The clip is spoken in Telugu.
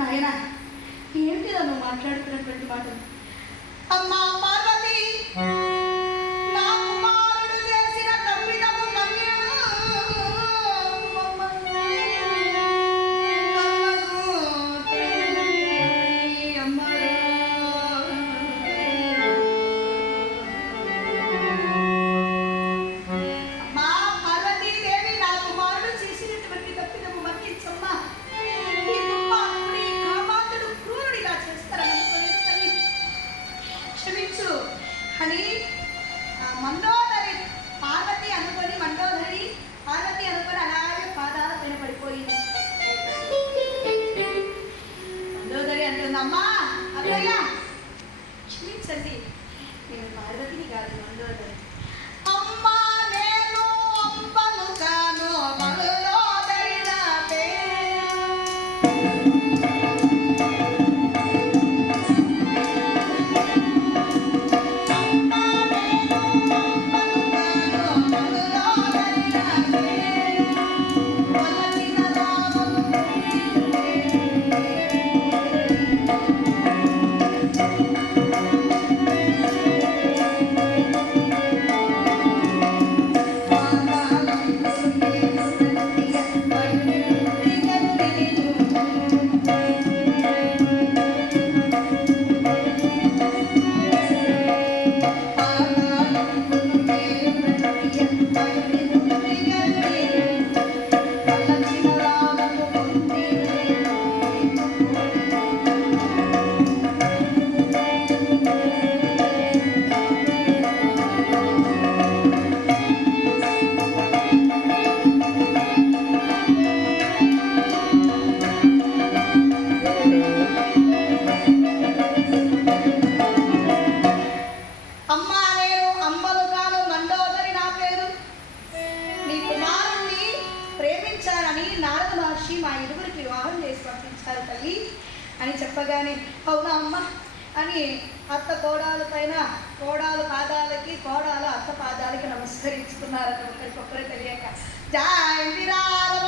నాయనా, ఏమిటిదా నువ్వు మాట్లాడుతున్నటువంటి మాటలు? అమ్మా పార్వతి, నా కుమారుడు చేసిన తప్పిదము అని మండోదరి పార్వతి అనుకొని పార్వతి అనుకొని అలాగే పాదాల పైన పడిపోయింది. మండోదరి అంటుంది, అమ్మా అత్తయ్య క్షమించండి, నేను పార్వతిని కాదు మండోదరి. అమ్మా నేను అమ్మను కాను మండోదరి నా పేరు. నారద మహర్షి మా ఇరువురికి వివాహం చేసి పంపించారు తల్లి అని చెప్పగానే, అవునా అమ్మ అని అత్త కోడాల పైన కోడాలు పాదాలకి కోడాలు అత్త పాదాలకి నమస్కరించుకున్నారని ఒకరికొకరు తెలియక. జై